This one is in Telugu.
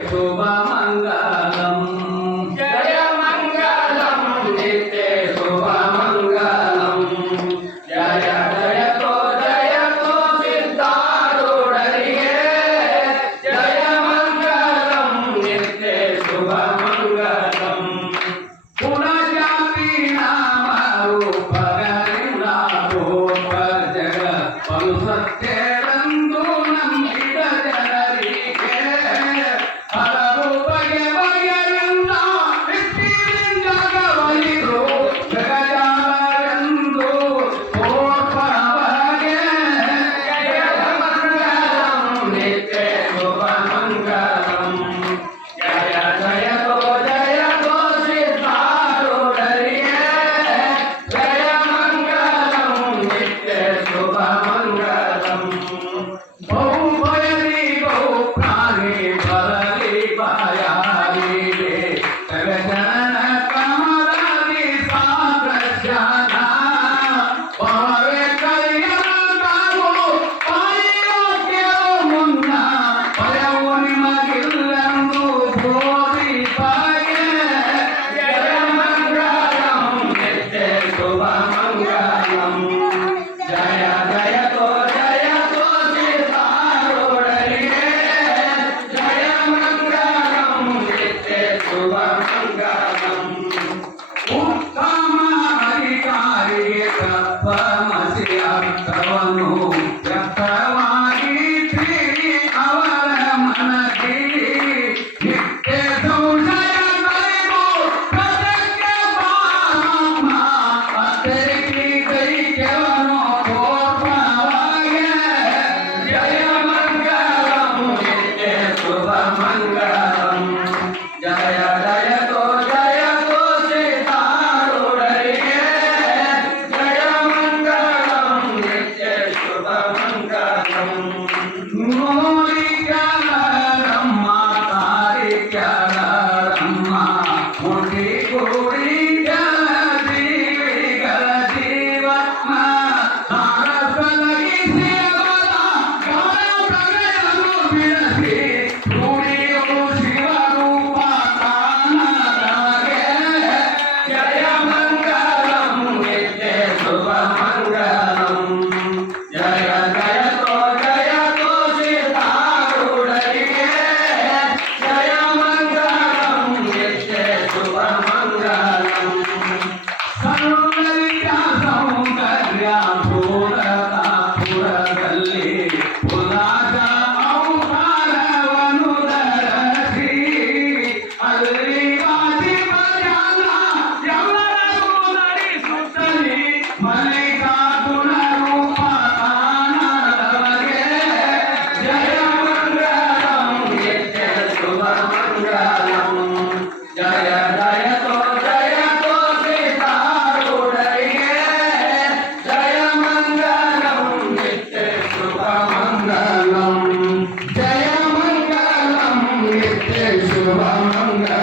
శుభమంగళం Jehovah. సులభమంగా